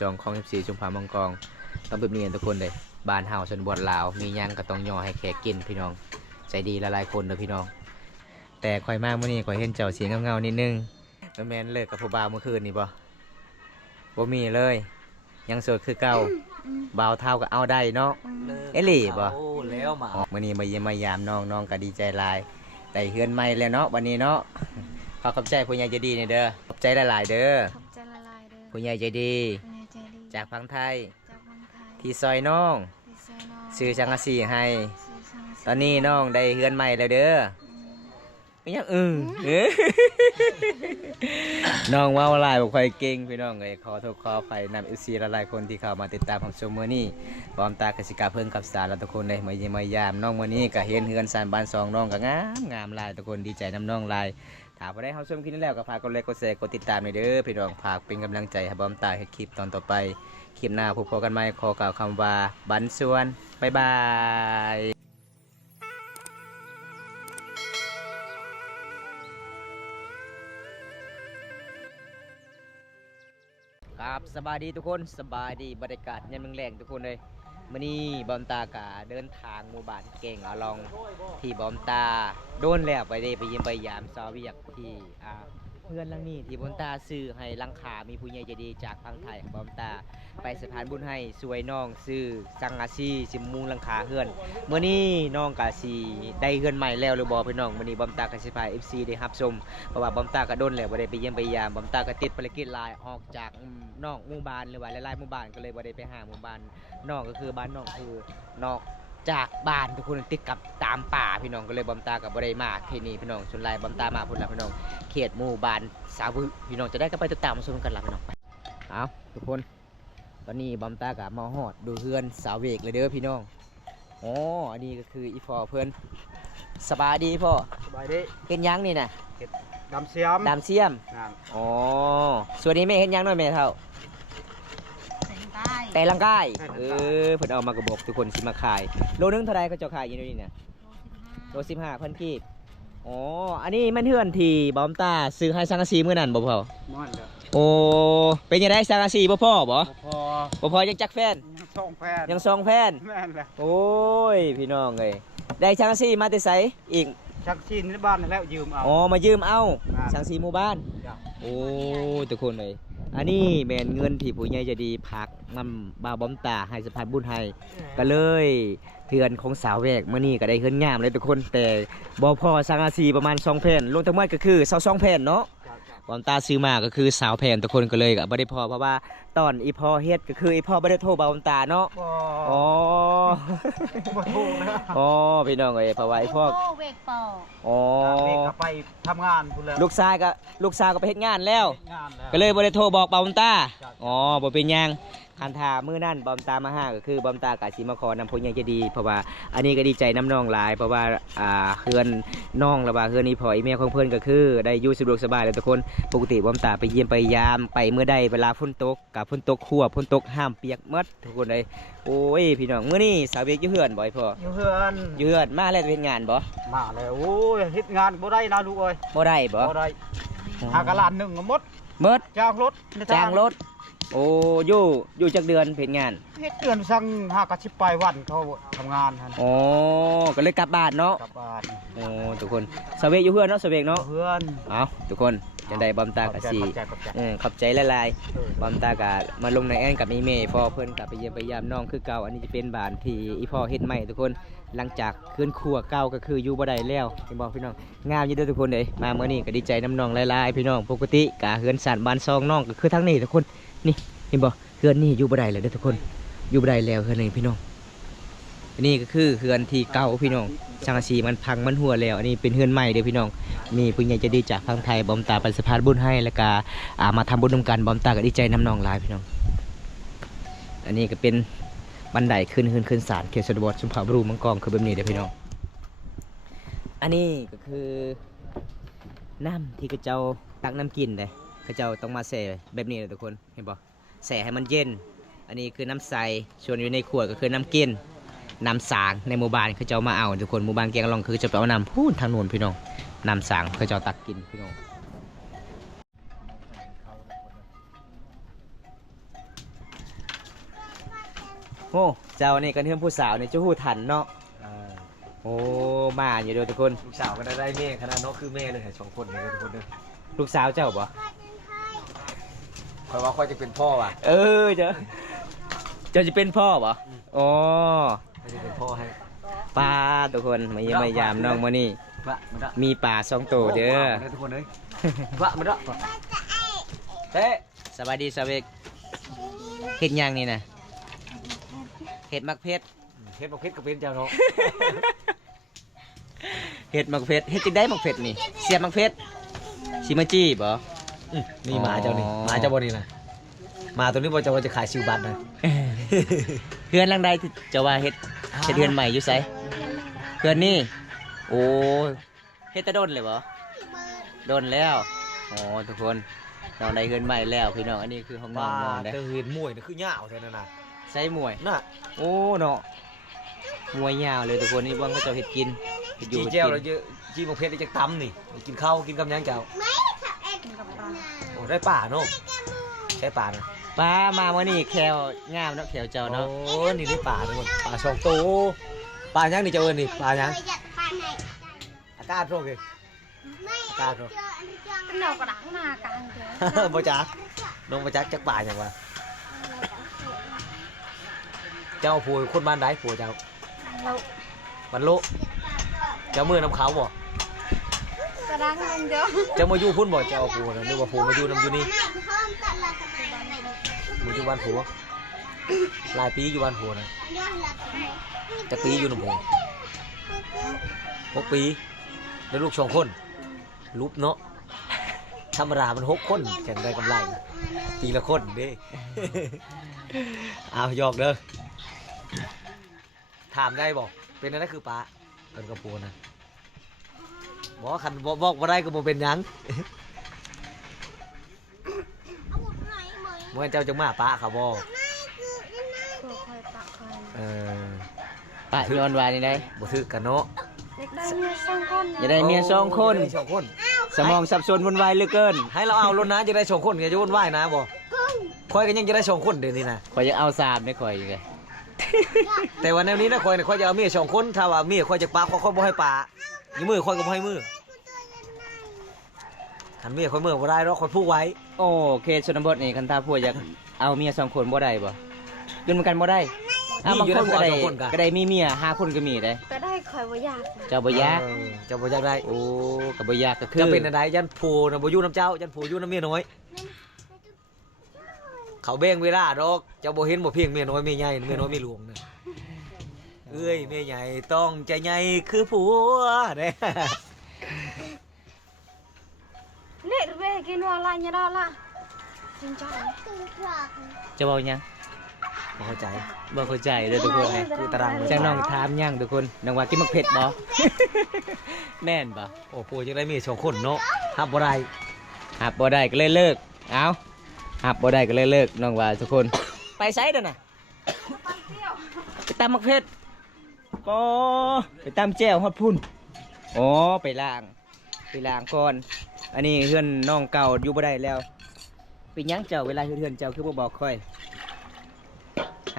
จองของ14ชุมพามังกรต้องเป็นเมียนทุกคนเลยบ้านเฮาชนบทลาวมียังก็ต้องย่อให้แขกกินพี่น้องใจดีละลายคนเด้อพี่น้องแต่ข่อยมากเมื่อนี้ข่อยเห็นเจ้าเสียงเงาๆนิดนึงแม่นเลิกกับผู้บ่าวเมื่อคืนนี่บ่มีเลยยังโสดคือเก่าบ่าวเท่าก็เอาได้เนาะเอลี่บ่แล้วมามื่อนี้มาเยี่ยมมายามน้องก็ดีใจหลายได้เฮือนใหม่แล้วเนาะวันนี้เนาะขอบใจผู้ใหญ่ใจดีนี่เด้อขอบใจหลายๆเด้อขอบใจละลายเด้อผู้ใหญ่ใจดีผู้ใหญ่ใจดี จากพังไทยจากเมืองไทยที่ซอยน้องที่ซอยน้องซื้อจังกะสีให้ซื้อสังกะสี ตอนนี้น้องได้เฮือนใหม่แล้วเด้อยังน้องว่าหลายบอกใครเก่งพี่น้องเลยขอโทษขอไปนำเอฟซีหลายๆคนที่เข้ามาติดตามของชมเมื่อนี้พร้อมตากสิกาเพิ่งกับสารทุกคนเลยมายามน้องเมื่อนี้ก็เห็นเฮือนสานบ้านสองน้องก็งามลายทุกคนดีใจน้ำน้องลายถ้าพอได้เข้าชมคลิปนี้แล้วก็ฝากกดไลค์กดแชร์กดติดตามในเด้อพี่น้องฝากเป็นกำลังใจให้บอมตาเฮ็ดคลิปตอนต่อไปคลิปหน้าพบกันใหม่ขอกล่าวคำว่าบันส่วนบ๊ายบายครับสบายดีทุกคนสบายดีบรรยากาศยามแรงทุกคนเลยมื้อนี้บอมตากะเดินทางหมู่บ้านเก่งอาลองที่บอมตาโดนแล้วไปได้ไปเยี่ยมไปยามซาเวียกที่เพื่อนหลังนี้ที่บอมตาซื้อให้หลังคามีผู้ใหญ่ใจดีจากทางไทยบอมตาไปสะพานบุญให้สวยน้องซื้อสังอาชีสิมุงหลังคาเฮือนมื้อนี้น้องกะสิได้เฮือนใหม่แล้วหรือบ่พี่น้องมื้อนี้บอมตากะสิพา FC ได้รับชมเพราะว่าบอมตาก็โดนแล้วบ่ได้ไปเยี่ยมไปยามบอมตาก็ติดภารกิจหลายออกจากนอกหมู่บ้านหรือว่าหลายๆหมู่บ้านก็เลยบ่ได้ไปหาหมู่บ้านนอกก็คือบ้านนอกคือนอกจากบ้านทุกคนติดกับตามป่าพี่น้องก็เลยบอมตากับบ่ได้มาที่นี่พี่น้องส่วนหลายบอมตามาพุ่นล่ะพี่น้องเขตหมู่บ้านสาวบึพี่น้องจะได้ก็ไปติดตามมาชมกันล่ะพี่น้องไปเอาทุกคนตอนนี้บอมตากับมาฮอดดูเฮือนสาวเวกเลยเด้อพี่น้องอ๋ออันนี้ก็คืออีพ่อเพิ่นสบายดีพ่อสบายดีเฮ็ดหยังนี่น่ะเฮ็ดดำเสียมดำเสียมอ๋อส่วนนี้แม่เฮ็ดหยังน้อยแม่เฒ่าแต่ร่างกายเพิ่นเอามากระบอกทุกคนสิมาขายโลนึงเท่าไรเขาเจ้าขายอยู่นี่เนี่ยโล15,000กีบอ๋ออันนี้มันเฮือนที่บอมตาซื้อให้สังกะสีมื้อนั้นบ่พ่อนั่นแหละโอ้เป็นยังไงสังกะสีบ่พ่อบ่พอยังจักแฟนยัง2แฟนแม่นแหละโอ้ยพี่น้องเอ้ยได้สังกะสีมาแต่ไสอีกชักชีนในบ้านแล้วยืมเอาอ๋อมายืมเอาสังกะสีหมู่บ้านโอ้ทุกคนเลยอันนี้แม่นเงินที่ผู้ใหญ่จะดีพักนำบาบอมตาให้สะพานบุญให้ก็เลยเฮือนของสาวแวกมื้อนี้ก็ได้เฮือนงามเลยทุกคนแต่บ่พอสังกะสีประมาณ2แผ่นรวมทั้งหมดก็คือ22แผ่นเนาะบอมตาซื้อมาก็คือ20แผ่นทุกคนก็เลยก็บ่ได้พอเพราะว่าตอนอีพ่อเฮ็ดก็คืออีพ่อบ่ได้โทรบอมตาเนาะอ๋อบ่โทรนะอ๋อพี่น้องเอ้ยเพราะว่าอีพ่อเวกปออ๋อเวกก็ไปทำงานพุ่นแล้วลูกชายก็ไปเฮ็ดงานแล้วก็เลยบ่ได้โทรบอกบอมตาอ๋อบ่เป็นหยังคันทามื้อนั้นบอมตามาหาก็คือบอมตากะสิมาขอนำผู้ใหญ่ใจดีเพราะว่าอันนี้ก็ดีใจน้ำน้องหลายเพราะว่าเฮือนน้องแล้วว่าเฮือนอีพ่ออีแม่ของเพิ่นก็คือได้อยู่สะดวกสบายเลยทุกคนปกติบอมตาไปเยี่ยมไปยามไปเมื่อใดเวลาฝนตกกับฝนตกคั่วฝนตกห้ามเปียกหมดทุกคนเลยโอ้ยพี่น้องมื้อนี้สาวเวียกอยู่เฮือนบ่พ่ออยู่เฮือนมาแล้วเฮ็ดงานบ่มาแล้วโอ้ยเฮ็ดงานบ่ได้นะลูกเอ้ยบ่ได้บ่ได้หากะล้านนึงก็หมดจ้างรถโอ้อยู่จักเดือนเฮ็ดงานเฮ็ดเดือนสั่ง5กะ10ปลายวันเขาทำงานหั่นอ๋อก็เลยกลับบ้านเนาะกลับบ้านโอ้ทุกคนสเวกอยู่เฮือนเนาะสเวกเนาะเฮือนเอาทุกคนจังได๋บอมตากะสิขอบใจหลายๆบอมตากะมาลงในแอนกับอีเมย์พ่อเพิ่นก็ไปเยี่ยมไปยามน้องคือเก่าอันนี้จะเป็นบ้านที่อีพ่อเฮ็ดใหม่ทุกคนหลังจากคืนครัวเก่าก็คืออยู่บ่ได้แล้วเห็นบ่พี่น้องงามอยู่เด้อทุกคนเด้มามื้อนี้ก็ดีใจน้ำน้องหลายๆพี่น้องปกติกะเฮือนสานบ้านซองน้องก็คือทางนี้ทุกคนนี่เห็นบ่เฮือนนี่อยู่บ่ได้เลยเด้อทุกคนอยู่บ่ได้แล้วเฮือนนี้พี่น้องอันนี้ก็คือเฮือนที่เก่าพี่น้องสังกะสีมันพังมันหัวแล้วอันนี้เป็นเฮือนใหม่เด้อพี่น้องมีผู้ใหญ่ใจดีจากทางไทยบอมตาไปสะพานบุญให้แล้วก็มาทำบุญร่วมกันบอมตาก็ดีใจน้ำน้องหลายพี่น้องอันนี้ก็เป็นบันไดขึ้นศาลเขตชนบทชุมพรบรูมังกรคือแบบนี้เด้อพี่น้องอันนี้ก็คือน้ำที่กระเจ้าตักน้ำกินเลยกระเจ้าต้องมาแส่แบบนี้เลยทุกคนเห็นบ่แส่ให้มันเย็นอันนี้คือน้ำใสส่วนอยู่ในขวดก็คือน้ำกินน้ำสางในหมู่บ้านเขาเจ้ามาเอาทุกคนหมู่บ้านแกงลองคือจะไปเอาน้ำพูนทางโน้นพี่น้องน้ำสางเขาเจ้าตักกินพี่น้อง โอ้เจ้านี่กันเฮือนผู้สาวนี่เจ้าฮู้ทันเนาะโอ้มาอยู่เด้อทุกคน ลูกสาวก็ได้แม่ขนาดน้องคือแม่เลย2คนเลยทุกคนเด้อ ลูกสาวเจ้าบ่ คอยว่าคอยจะเป็นพ่อว่ะ เจ้าจะเป็นพ่อบ่อ๋อ คอยจะเป็นพ่อให้ ป้าทุกคนมาเยี่ยมมายามน้องมื้อนี้ วะมันละ มีป่า2ตัวเด้อ ทุกคนเด้อวะมันละเต้ สวัสดีสวัสดีเฮ็ดหยังนี่น่ะเฮ็ดมักเพชร เฮ็ดบ่เพชรก็เป็นเจ้าเนาะ เฮ็ดมักเพชรเฮ็ดจังได๋มักเพชรนี่เสียบมักเพชรสิมาจี้บ่ นี่หมาเจ้านี่หมาเจ้าบ่นี่นะหมาตัวนี้บ่เจ้าว่าจะขายซิวบัตรนะ เฮือนหลังใดที่เจะว่าเฮ็ดเฮือนใหม่อยู่ไสเฮือนนี่โอ้เฮ็ดแตะดนเลยบ่ดนแล้วอ๋อทุกคนน้องได้เฮือนใหม่แล้วพี่น้องอันนี้คือห้องนอนน้องได้ เธอเห็นมวยนี่คือยาวแท้นั่นน่ะ ใส่หมวย น่ะ โอ้เนาะมวยยาวเลยทุกคนนี่เบิ่งเขาเจ้าเฮ็ดกินเฮ็ดอยู่ จี เฮ็ด เจ้า กิน แล้วเยอะจีบ่เพชรได้จักตำนี่กินข้าวกินกับหยังเจ้า กินกับปลา โอ้ได้ป่าเนาะใช่ป่านะ ป้ามามื้อนี้แควงามเนาะแควเจ้าเนาะ โอ้นี่ได้ป่าทุกคนป่า2ตัวป่าหยังนี่เจ้าเอิ้นนี่ป่าหยังอากาศโรคเลยอากาศโรค เป็นดอกกระดังมากันเถอะ บ่จักน้องบ่จักจักป่าหยังวะเจ้าผู้คนบ้านใดผู้เจ้า เรา บ้านโลเจ้ามือน้ำเขาบ่ กระดังมันเดียว เจ้ามาอยู่พุ่นบ่เจ้าผู้น่ะนึกว่าผู้มาอยู่นำอยู่นี่มาอยู่บ้านผัวหลายปีอยู่บ้านผัวนะจักปีอยู่นำผัว6 ปีแล้วลูก2 คนลูกเนาะธรรมดามัน6 คนจังได้กำไรปีละคนเด้ เอาหยอกเด้อถามได้บอกเป็นอะไรคือป้าเป็นกระปูนะบอกคันบอกว่าได้ก็บ่เป็นหยังเมื่อเจ้าจังมาป้าเขาบอก โคคอยปะคอย เออ ป้าย้อนวานี่ได้ บ่ถือกันเนาะ เด็กได้เมียสองคน อย่าได้เมีย2 คน สองคน สมองสับสนวุ่นวายเหลือเกิน ให้เราเอารถนะจะได้2 คนอย่าวุ่นวายนะบ่คอยกันยังจะได้2 คนเดี๋ยวนี้นะ ข่อยจะเอา3ได้ข่อยอยู่ไง แต่วันนี้นะคอยเนี่ยคอยจะเอาเมีย2 คนถ้าว่าเมียคอยจะป้าคอยบ่ให้ป้าอยู่มือคอยก็บ่ให้มือคันเมียคอยมือบ่ได้หรอกคอยพูดไว้ โอเคชนบทนี่คันถ้าพวกอยากเอาเมีย2 คนบ่ได้บ่ยืนเหมือนกันบ่ได้บางคนก็ได้มีเมีย5 คนก็มีได้ ก็ได้คอยว่ายาก เจ้าบ่ยาก เจ้าบ่อยากได้ โอ้ก็บ่ยากก็คือ จะเป็นอะไรยันผูนะบ่อยู่น้ำเจ้ายันผูอยู่น้ำเมียน้อย เขาแบ่งเวลาดอกเจ้าบ่เห็นบ่เพียงเมียน้อยเมียใหญ่เมียน้อยเมียหลวงนะเอ้ยเมียใหญ่ต้องใจใหญ่คือผัวเด้ เละเว้ยกินว่าอะไรเนี่ยดอละจริงจัง จะบอกยัง บ่เข้าใจ บ่เข้าใจเด้อทุกคน คือตาราง จังน้องถามยังทุกคนน้องว่ากินมักเผ็ดบ่ แม่นบ่ โอ้ผัวจังได้เมีย2 คนเนาะฮับบ่ได้ หับบ่ได้ก็เลยเลิกเอาหับบ่ได้ก็เลยเลิกน้องว่าทุกคน ไปไสเด้อน่ะไปตำมักเผ็ดปอไปตำแจ่วฮอดพุ่นอ๋อไปล้างก่อนอันนี้เฮือนน้องเก่าอยู่บ่ได้แล้วเป็นหยังเจ้าเวลาเฮือนเจ้าคือบ่บอกค่อย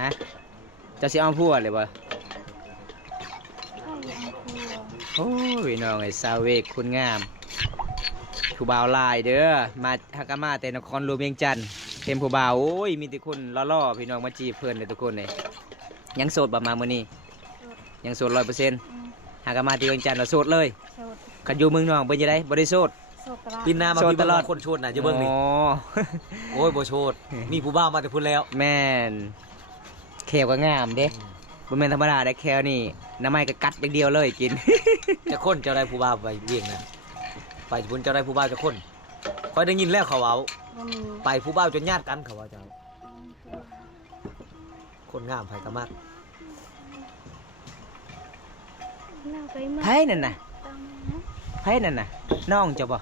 ฮะเจ้าสิเอาผัวเลยบ่โอ้ยน้องไอ้สาวเวกคุณงามผู้บ่าวหลายเด้อมาฮักกะมาแต่นครหลวงเวียงจันทน์เต็มผู้บ่าวโอ้ยมีแต่คนล่อๆพี่น้องมาจีบเพิ่นเลยทุกคนเลยยังโสดบ่มามื้อนี้ยังโสด 100%ฮักกะมาที่เวียงจันทน์แล้วโสดเลย โสด คันอยู่เมืองนอกเป็นจังได๋บ่ได้โสด โสดตลอด ปีหน้ามา โสด พี่ ตลอด คนโชดน่ะจะเบิ่งนี่ อ๋อ โอ้ยบ่โชดมีผู้บ่าวมาแต่พุ่นแล้ว แม่นแขวก็งามเด้บ่แม่นธรรมดาได้แขวนี่น้ำไม้ก็กัดอย่างเดียวเลยกิน จะคนเจ้าได้ผู้บ่าวไปเวียงนะไปพุ่นเจ้าได้ผู้บ่าวจะคนคอยได้ยินแล้วเขาเว้า บ่มี ไปผู้บ่าวจนญาติกันเขาว่าเจ้าคนงามไผก็มาก น่าไปมา ไผนั่นน่ะ ต้อง ไผนั่นน่ะน้องเจ้าบ่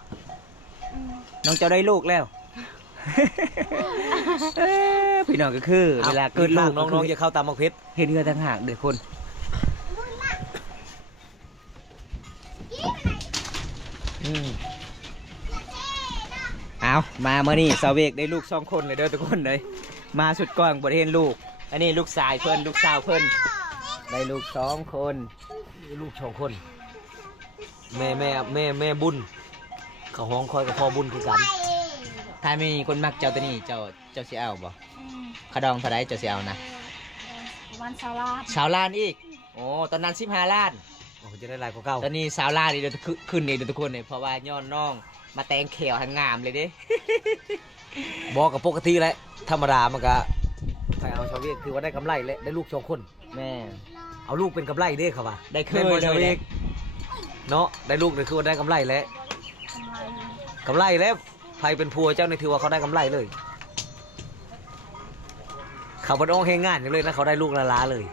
อืม น้องเจ้าได้ลูกแล้ว พี่น้องก็คือเวลาเกิดลูก น้องๆอย่าเข้าตามมักเพชร เฮ็ดเรือต่างหากเด้อคนเอามาเมื่อนี้สาวเวกได้ลูก2 คนเลยเด้อทุกคนเลยมาสุดกว้างบ่ได้เห็นลูก อันนี้ลูกชายเพิ่นลูกสาวเพิ่นได้ลูก2 คน ลูก2 คนแม่บุญเขาห้องคอยกับพ่อบุญคือกัน ถ้ามีคนมักเจ้าตัวนี้เจ้าสิเอาบ่ขะดองเท่าใดเจ้าสิเอานะ วันสาลา สาวล้านอีกโอ้ตอนนั้น15 ล้าน โอ้จะได้หลายกว่าเก่า ตอนนี้สาวล้านนี่เดี๋ยวขึ้นนี่เดี๋ยวทุกคนนี่เพราะว่าย้อนน้องมาแต่งแขวหันงามเลยเด้ บอกกับปกติแหละธรรมดามันก็ไปเอาชาวเวียกคือว่าได้กำไรและได้ลูก2 คน แม่ เอาลูกเป็นกำไรเด้ครับว่า ได้เคย เป็นบ่ชาว เล เวีย ย กเนาะได้ลูกนี่คือว่าได้กำไรแล้วกำไรแล้วใครเป็นผัวเจ้านี่ถือว่าเขาได้กำไรเลย เขาบ่ต้องเฮงงานอย่างเลยนะเขาได้ลูกละล้าเลย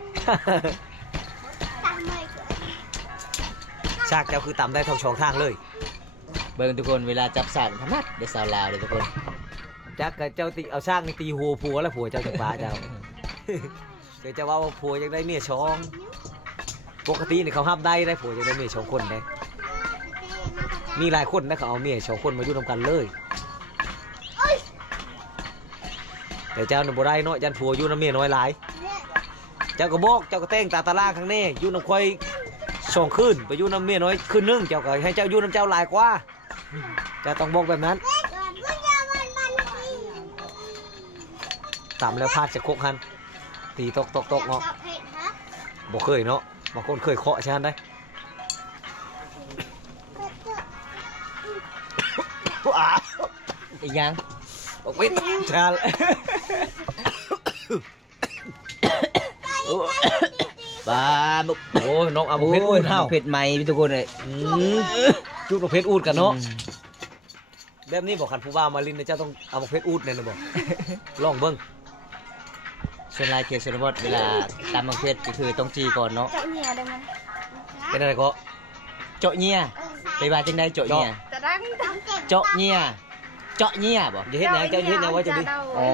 ชากเจ้าคือต่ำได้ทองช่องทางเลย เบิ่งทุกคนเวลาจับสัตว์ถนัดได้สาวลาวเลยทุกคน จักกับเจ้าตีเอาชากนี่ตีหัวผัวแล้วผัวเจ้าจะป้าเจ้า เดี๋ยวจะว่าผัวยังได้เมียช่อง ปกตินี่เขาห้ามได้ผัวยังได้เมีย2 คนได้มีหลายคนนะเขาเอาเมีย2 คนมาอยู่นำกันเลย แต่เจ้าหนุ่มบ่ได้เนาะยันผัวอยู่น้ำเมียน้อยหลาย เจ้าก็บอกเจ้าก็แต่งตาตาล่างข้างนี้อยู่น้ำควาย2 คืนไปอยู่น้ำเมียน้อยคืนนึงเจ้าก็ให้เจ้าอยู่น้ำเจ้าหลายกว่าเจ้าต้องบอกแบบนั้นต่ำแล้วพลาดจะโคกหันตีตกเนาะบอกเคยเนาะบางคนเคยเคาะใช่ไหมได้ว้า อีกยัง บอกไม่ต้องชา บ้าบุก โอ้ยน้องเอา โอ้ เพชรอูด ย เท่า เผ็ดไหมทุกคนเลย จุดเพชรอูดกันเนาะแบบนี้บอกขันผู้ว่ามาลินเจ้าต้องเอาเพชรอูดเนี่ยนะบอก ลองเบิ้ง ส่วนลายเกียร์ส่วนบดเวลาตำมังเพชรก็คือต้องจีก่อนเนาะ เจ้าเนี่ยได้มั้ย เป็นอะไรก็ เจาะเงียไปว่าจังได้เจาะเงีย แต่ดังดัง เจาะเงียเจาะเงียบ่ อย่าเฮ็ดหยังเจ้าอย่าเฮ็ดหยังไว้จะดิ อ๋อ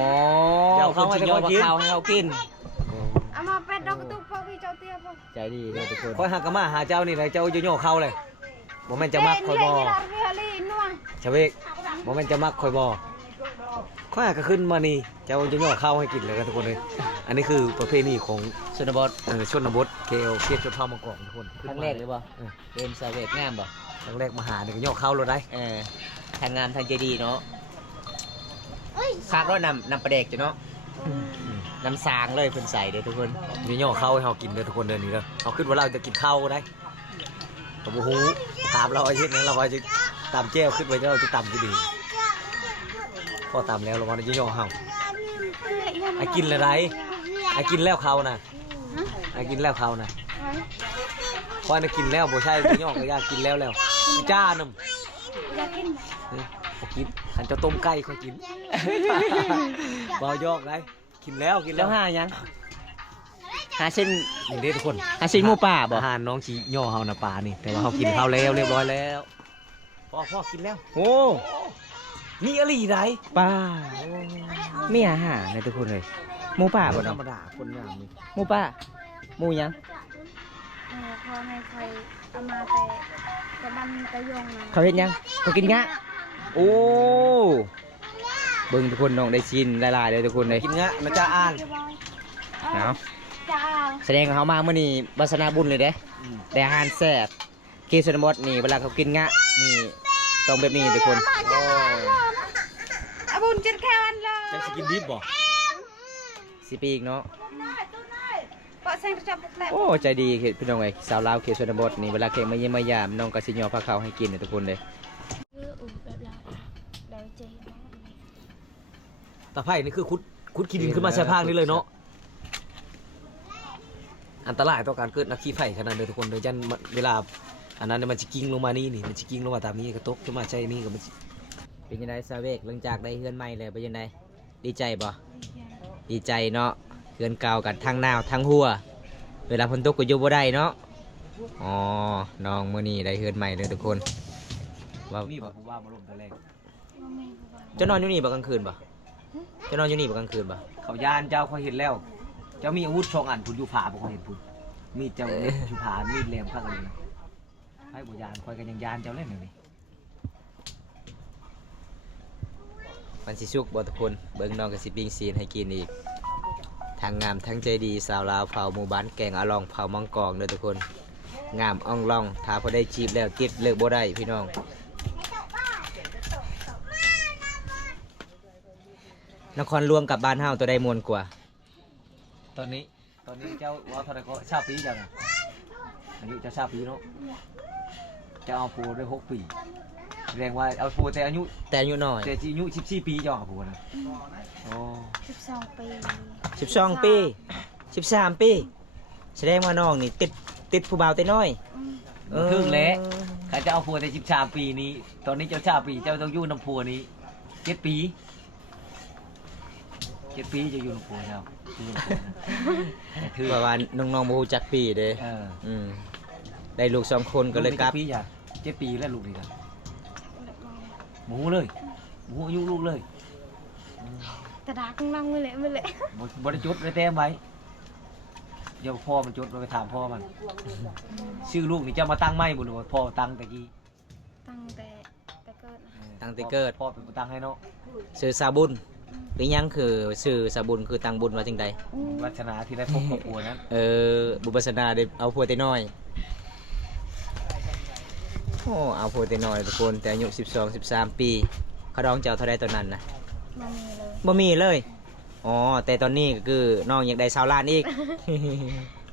เดี๋ยว เขา เขา จะ ให้ ย่อ เขากิน ข้าวให้เขากิน เอามาเป็ดดอกกระตุกพอพี่เจ้าเตี้ยพอ ใจดีเลยทุกคน คอยหากะมาหาเจ้านี่เลยเจ้าจะย่อเข้าเลยบ่แม่นจะมักคอยบ่ เรียลีนัว ชาวเวกบ่แม่นจะมักคอยบ่คอยหาก็ขึ้นมานี่เจ้าจะย่อเข้าให้กินเลยกันทุกคนเลยอันนี้คือประเพณีของ ชนบท ชนบทเคลเขตชนเผ่ามังกรทุกคน ครั้งแรกเลยบ่เป็นสาวเวกงามบ่ ครั้งแรกมาหานี่ก็ย่อเข้าเลยได้ ทางงามทางใจดีเนาะคากรถนำประเด็กจ้ะเนาะนำสางเลยเพิ่นใส่เด้อทุกคน มีย่อเข้าให้เฮากินเด้อทุกคนเด้อนี่เด้อเอาขึ้นว่าเราจะกินข้าวได้ก็บ่ฮู้ถามเราไอ้เฮ็ดหยังเราว่าจะตำแจ่วขึ้นไว้เราจะตำจะดีพอตำแล้วเราว่าจะย่อเฮาไอ้กินเลยได้ไอ้กินแล้วเขาน่ะไอ้กินแล้วเขาน่ะพอน่ะกินแล้วบ่ใช่บ่ย่อก็อยากกินแล้วจ้านำ อยากกิน บ่กินขันจะต้มไก่ค่อยกิน บ่ยอกได้กินแล้ว แล้วหายังหาเส้น นี่เด้ทุกคน หาเส้นหมูป่าบ่ อาหารน้องชีย่อเฮาน่ะปลานี่แต่ว่าเฮากินข้าวแล้วเรียบร้อยแล้วพ่อกินแล้ว โอ้ นี่อะไรได้ ป่ามีอาหารนะทุกคนเลยหมูป่าบ่ ธร เนาะ รมดาคนงามนี่ หมูป่าหมูยัง พอให้ใครเอามาแต่บันตะยงนะ เขาเห็นยังเขากินงะโอ้เบิ่งทุกคนน้องได้ชินหลายๆเลยทุกคนเลย กินงะนะจ้าอ่าน เอา จ้า แสดงว่าเขามาเมื่อนี้วาสนาบุญเลยเด้ได้อาหารแซ่บเกสรบดนี่เวลาเขากินงะนี่ต้องแบบนี้ทุกคน โอ้ อาบุญจิตแค่วันละ จะสิกินดิบบ่ สิปีกเนาะ ปะเซ็งจับแหลม โอ้ใจดีพี่น้องไอ้สาวลาวเขตชนบทนี่เวลาเขตมาเยี่ยมมายามน้องกสิยอพาเขาวให้กินนะทุกคนเลย แบบเราเดี๋ยวเจ๊ ตะไคร่นี่คือคุดขี้ดินขึ้นมาใส่พางนี่เลยเนาะอันตรายต่อการเกิดนักขี้ไฟขนาดเลยทุกคนเลยจันเวลาอันนั้นมันจะกิ้งลงมานี่มันจะกิ้งลงมาตามนี้กระตกขึ้นมาใช่นี่ก็มัน เป็นยังไงซาเวกหลังจากได้เฮือนใหม่เลยเป็นยังไงดีใจบ่ดีใจเนาะเฮือนเก่ากันทั้งหนาวทั้งหัว เวลาฝนตกก็อยู่บ่ได้เนาะอ๋อน้องมื้อนี้ได้เฮือนใหม่เลยทุกคนว่า นี่บอกว่ามาลมแต่แรก จะนอนอยู่นี่บ่กลางคืนบ่จะนอนอยู่นี่บ่กลางคืนบ่ เขายานเจ้าเขาเห็นแล้ว เจ้ามีอาวุธช่องอันคุณอยู่ผาบ่เขาเห็นคุณมีดเจ้าเล็บอยู่ผามีดแหลมข้างเลยนะให้บุยานคอยกันยังยานเจ้าเล่นเลยนี่ มันสิสุกบ่ทุกคนเบิ่งน้องก็สิปิ้งซีนให้กินอีกทาง ทั้งงามทั้งใจดีสาวลาวเผาหมู่บ้านแกงอะลองเผามังกรเด้อทุกคนงามอ่องล่องถ้าพอได้จีบแล้วติดเลิกบ่ได้พี่น้องนครหลวงกับบ้านเฮาตัวใดมวนกว่า ตอนนี้เจ้าว่าเท่าไหร่ก็ชาปีจังอายุจะชาปีเนาะจะเอาผัวได้6 ปีแสดงว่าเอาผัวแต่อายุ แต่อายุน้อย แต่อายุ14 ปีจะเอาผัวนะอ๋อ 12 ปี 12 ปี13 ปี แสดงว่าน้องนี่ติดผู้บ่าวแต่น้อย ครึ่งแล้วใครจะเอาผัวแต่13 ปีนี้ตอนนี้เจ้าชาปีเจ้าต้องอยู่น้ำผัวนี้7 ปี7 ปีจะอยู่น้ำผัวเจ้าอยู่น้ำผัวนะแต่ถือ เพราะว่าน้องๆบ่ฮู้จักปีเด้ อืมได้ลูก2 คนก็เลยกลับ ปีจ้ะ7 ปีแล้วลูกนี่ครับหมูเลยหมูอายุลูกเลย แต่ดักนั่งไม่เละ บริจุดไว้เต็มไว้เดี๋ยวพ่อมันจุดไปถามพ่อมัน ชื่อลูกนี่จะมาตั้งไม่บุญหรือว่าพ่อตั้งแต่กี้ ตั้งแต่เกิดนะ ตั้งแต่เกิด พ่อเป็นผู้ตั้งให้เนาะ ชื่อสาบุญเป็นหยังคือชื่อสาบุญคือตังบุญว่าจังใด วัฒนาที่ได้พบกับผัวนั้น บุปสนาได้เอาผัวแต่น้อยโอ้เอาผัวแต่น้อยทุกคนแต่อายุ12 13 ปีเขาดองเจ้าเท่าใดตอนนั้นนะ มามีเลยบ่มีเลยอ๋อแต่ตอนนี้ก็คือน้องอยากได้20 ล้านอีก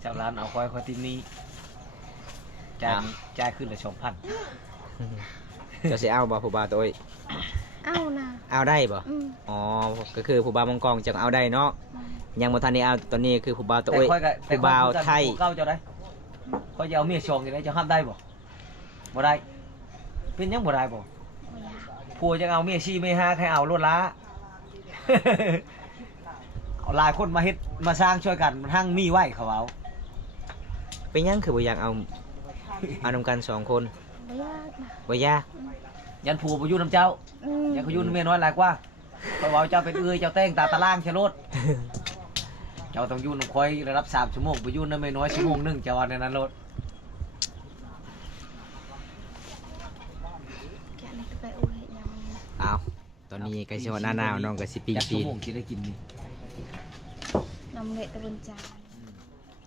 ชาวร้านเอาควายติมนี้จ่ายขึ้นละ2,000 เจ้าสิเอาบ่ผู้บ่าวตัวเอ้ย เอ้านะ เอาได้บ่อ๋อก็คือผู้บ่าวมังกรจังเอาได้เนาะยังบ่ทันได้เอาตอนนี้คือผู้บ่าวตัว แต่ เอ้ย ค่อยกับ ผู้บ่าวไทย เก้าเจ้าได้ค่อยจะเอาเมียชงอยู่ได้จะห้ามได้บ่บ่ได้เป็นยังบ่ได้บ่ผัวจะเอาเมียชี้ไม่ห้าใครเอารถล้า เอาหลายคนมาเฮ็ดมาสร้างช่วยกันมันทั้งมีไหวเขาเอา เป็นหยังคือบ่อยากเอานำกัน2 คน ไม่ยากนะ บ่ยาก ยันผัวไปอยู่น้ำเจ้ายันเขาอยู่น้ำเมียน้อยหลายกว่าเพราะว่าเจ้าเป็นเอื้อยเจ้าแต่งตาตะล่างเชลดเจ้าต้องอยู่น้ำควายระดับ3 ชั่วโมงไปอยู่น้ำเมียน้อย1 ชั่วโมงเจ้าวันในนั้นรถ แกนี่ก็ไปอุ้ยยัง เอาตอนนี้ใกล้สิฮอดหน้าหนาวน้องก็สิปิ้ง จาก ปี ชั่วน โมงคิดได้กินนี่ นำเละตะบนจาน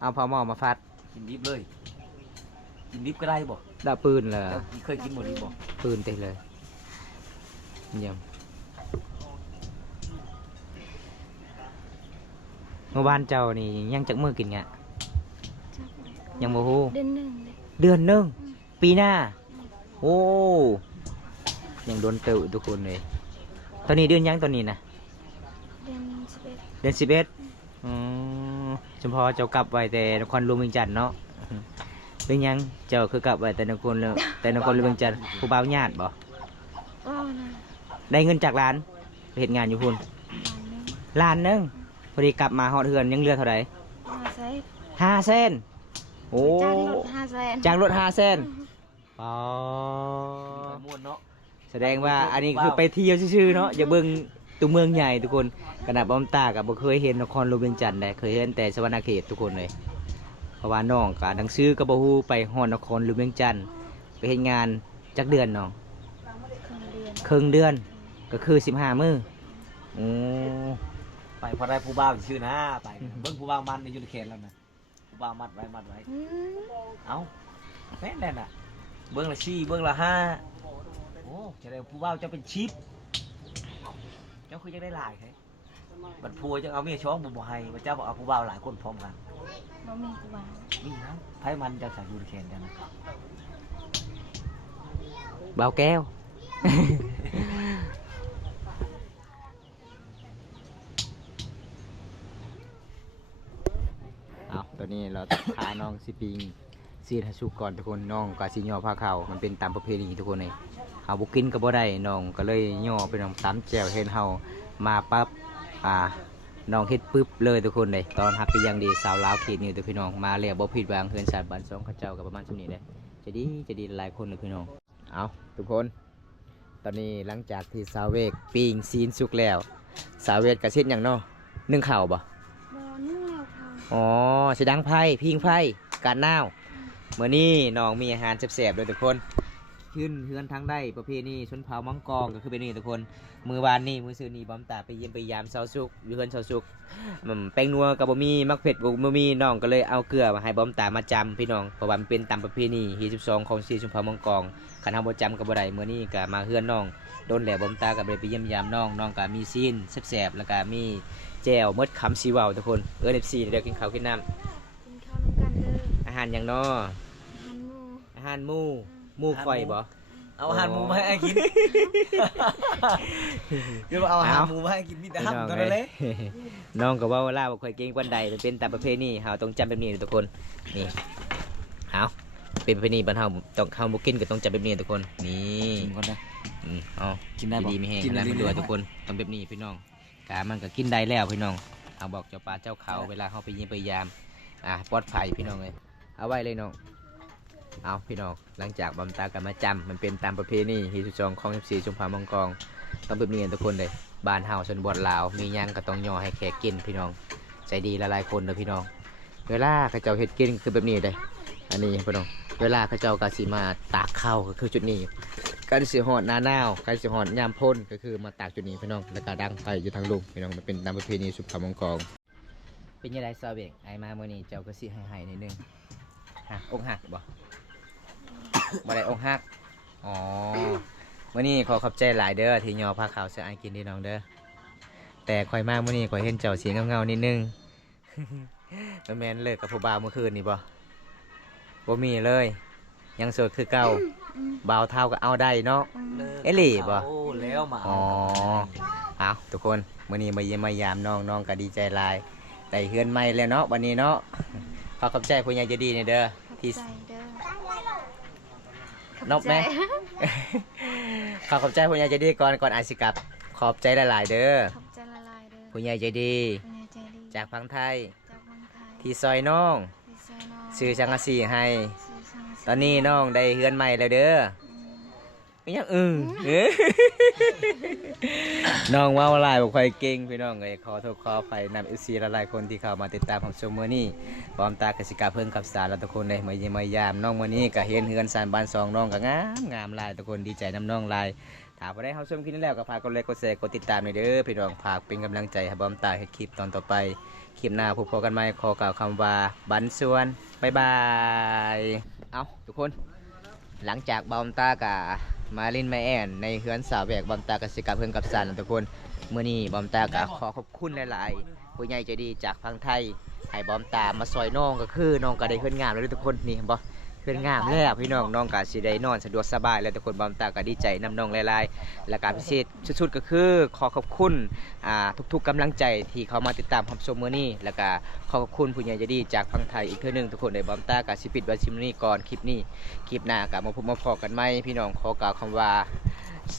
เอาพอหม้อมาฟัด กินดิบเลยกินดิบก็ได้บ่ ดาปืนเหรอ แล้วเคยกินหมดดิบบ่ ปืนเต็มเลยเยี่ยมเมื่อวานเจ้านี่ยังจักมือกินงะ จับเลย ยังบ่ฮู้ เดือนหนึ่งเลย เดือนหนึงปีหน้าโอ้ยังโดนเตะทุกคนเลยตอนนี้เดือนยังตอนนี้นะ เดือน11 เดือน11เฉพาะเจ้ากลับไว้แต่นครหลวงเวียงจันทน์เนาะเป็นหยังเจ้าคือกลับไว้แต่นครหลวงเวียงจันทน์ผู้บ่าวญาติบ่ ก็นะ ได้เงินจากร้านไปเฮ็ดงานอยู่พุ่น วันหนึง ล้านหนึงพอดีกลับมาฮอดเฮือนยังเหลือเท่าไหร่ มาใช้ 5 เซนโอ้ จ้างรถ500,000 จากรถ5 เซนอ๋อ ม่วนเนาะ แสดงว่าอันนี้คือไปเที่ยวซื่อๆเนาะอย่าเบิ่งตัวเมืองใหญ่ทุกคนขนาดบอมตากับบ่เคยเห็นนครหลวงเวียงจันทน์ได้เคยเห็นแต่สวรรณเขตทุกคนเลยเพราะว่าน้องก็หนังสือก็บ่ฮู้ไปฮอดนครหลวงเวียงจันทน์ไปเฮ็ดงานจักเดือนน้อง ครึ่งเดือน ครึ่งเดือนก็คือ15 มื้อโอ้ ไปพอได้ผู้บ่าวชื่อนะไปเบิ่งผู้บ่าวมันอยู่ในเขตแล้วนะผู้บ่าวมัดไว้ อืม เอ้าแม่นแน่น่ะเบิ่งละ4เบิ่งละ5โอ้จะได้ผู้บ่าวจะเป็นชิปเจ้าคือจะได้หลายแท้บัดผัวจะเอาเมียช้องบ่ให้บัดเจ้าบอกเอาผู้บ่าวหลายคนพร้อมกัน บ่มีกูว่า นี่นะไผมันจะใส่อยู่ในเขตกันนะ บ่าวแก้ว เอาตอนนี้เราพาน้องสิปิงซีนให้สุกก่อนทุกคนน้องก็สิย่อผ้าขาวมันเป็นตามประเพณีทุกคนเลยเฮาบ่กินก็บ่ได้น้องก็เลยย่อเป็นน้องตำแจ่วเห็นเฮามาปั๊บน้องเฮ็ดปึ๊บเลยทุกคนเลยตอนรับเป็นอย่างดีสาวลาวเขตนี้ทุกพี่น้องมาแล้วบ่ผิดหวังเฮือนชาติบ้านสองเขาเจ้าก็ประมาณซุนี้เลยจะดีหลายคนเลยพี่น้องเอาทุกคนตอนนี้หลังจากที่สาวเวกปิ้งซีนสุกแล้วสาวเวกก็เฮ็ดหยังเนาะนึ่งข้าวบ่ บ่นึ่งแล้วค่ะ อ๋อสิดังไพ่พิงไพ่การน้าวเมื่อนี้น้องมีอาหารแซ่บๆเลยทุกคน ขึ้นเฮือนทางได้ประเพณีชนเผ่ามังกรก็คือเป็นนี่ทุกคนมือวานนี่มือซื้อนี่บอมตาไปเยี่ยมไปยามเซาซุกอยู่เฮือนเซาซุกแป้งนัวกับบะหมี่มักเผ็ดบะหมี่น้องก็เลยเอาเกลือมาให้บอมตามาจำพี่น้องเพราะว่ามันเป็นตามประเพณีที่12ของชนเผ่ามังกรคันเฮาบ่จำก็บ่ได้มื้อนี้ก็มาเฮือนน้องโดนแหล่บอมตาก็เลยไปเยี่ยมยามน้องก็มีซีนแซ่บๆแล้วก็มีแจ่วมดคำสีเว้าทุกคนFC เดี๋ยวกินข้าวกินน้ำ กินข้าวด้วยกันเด้อ อาหารอย่างน้อ อาหารหมู อาหารหมูข่อยบ่ เอาอาหารหมูมาให้กินเดี๋ยวเอาอาหารหมูมาให้กินมีแต่ห้ำตัวนั้นเลย น้องก็ว่าลาบ่ค่อยเก่งปานใดมันเป็นตามประเพณีเฮาต้องจำแบบนี้ทุกคนนี่เอาเป็นประเพณีบ้านเฮาต้องเฮาบ่กินก็ต้องจำแบบนี้ทุกคนนี่ กินก่อนนะ เอา กินได้บ่ ดีๆไม่แห้ง กินได้ นะมัน ดีๆ ด้วยทุกคนต้องแบบนี้พี่น้องกามันก็กินได้แล้วพี่น้องเอาบอกเจ้าป่าเจ้าเขาเวลาเฮาไปยิงไปยามปลอดภัยพี่น้องเอ้ยเอาไว้เลยน้องเอาพี่น้องหลังจากบำตากันมาจำมันเป็นตามประเพณีที่12ของ14ชุมพรมังกรต้องแบบนี้ทุกคนเลยบ้านเฮาชนบทลาวมีหยังก็ต้องย่อให้แขกกินพี่น้องใจดีหลายๆคนเด้อพี่น้องเวลาเขาเจ้าเฮ็ดกินคือแบบนี้เลยอันนี้พี่น้องเวลาเขาเจ้าก็สิมาตากข้าวก็คือจุดนี้การสิฮอดหน้าหนาวการสิฮอดยามพ้นก็คือมาตากจุดนี้พี่น้องแล้วก็ดังไฟอยู่ทางลุมพี่น้องมันเป็นตามประเพณีชุมพรมังกรเป็นยังไงซาเบกไอมามื้อนี้เจ้าก็สิให้นิดนึงอกหักบ่บ่ได้อกหักอ๋อมื้อนี้ขอขอบใจหลายเด้อที่ยอพาข้าวเสื้อไอกินพี่น้องเด้อแต่ข่อยมามื้อนี้ข่อยเห็นเจ้าสีเงาๆนิดนึง แล้วแม่นเลิกกับผู้บ่าวเมื่อคืนนี่บ่มีเลยยังโสดคือเก่าบ่าวเท่าก็เอาได้เนาะ เอหลี่บ่ โอ้แล้วมา อ๋อเอาทุกคนมื้อนี้มาเยี่ยมมายามน้องก็ดีใจหลายได้เฮือนใหม่แล้วเนาะวันนี้เนาะขอขอบใจผู้ใหญ่ใจดีนี่เด้อ ขอบ ที่ ใจเด้อ นบไหม ขอขอบใจผู้ใหญ่ใจดีก่อนอาสิกลับขอบใจหลายๆเด้อ ขอบใจละลายเด้อ ผู้ใหญ่ใจดี คุณยายใจดี จากพังไทย จากเมืองไทย ที่ซอยน้อง ที่ซอยน้อง ซื้อจังกะสีให้ ซื้อสังกะสี ตอนนี้น้องได้เฮือนใหม่แล้วเด้อ อืม ยังน้องว่าหลายบอกใครเก่งพี่น้องเลยขอโทษขอไปนำFCหลายๆคนที่เข้ามาติดตามของชมมื้อนี้พร้อมตากสิกาเพิ่งกับสารแล้วทุกคนเลยมาเยี่ยมมายามน้องมื้อนี้ก็เห็นเฮือนซานบ้าน2น้องก็งามหลายทุกคนดีใจน้ำน้องหลายถ้าบ่ได้เฮาชมคลิปนี้แล้วก็ฝากกดไลค์กดแชร์กดติดตามหน่อยเด้อพี่น้องฝากเป็นกำลังใจให้บอมตาเฮ็ดคลิปตอนต่อไปคลิปหน้าพบกันใหม่ขอกล่าวคำว่าบันส่วนบ๊ายบายเอาทุกคนหลังจากบอมตากะมาลินมาแอนในเฮือนสาวแบกบอมตากสิกาเพิ่งกับสารทุกคนมื้อนี้บอมตากะขอขอบคุณหลายๆผู้ใหญ่ใจดีจากพังไทยให้บอมตามาซอยน้องก็คือน้องก็ได้เฮือนงามแล้วทุกคนนี่เห็นบ่เฮือนงามแล้วพี่น้องน้องก็สิได้นอนสะดวกสบายแล้วทุกคนบอมตาก็ดีใจนำน้องหลายๆและการพิเศษสุดๆก็คือขอขอบคุณทุกๆกำลังใจที่เขามาติดตามรับชมมื้อนี้แล้วก็ขอขอบคุณผู้ใหญ่ใจดีจากพังไทยอีกเทื่อนึงทุกคนได้บอมตาก็สิปิดไว้ชิมนี้ก่อนคลิปนี้คลิปหน้าก็มาพบมาพอกันใหม่พี่น้องขอกล่าวคำว่า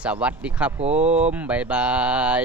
สวัสดีครับผมบ๊ายบาย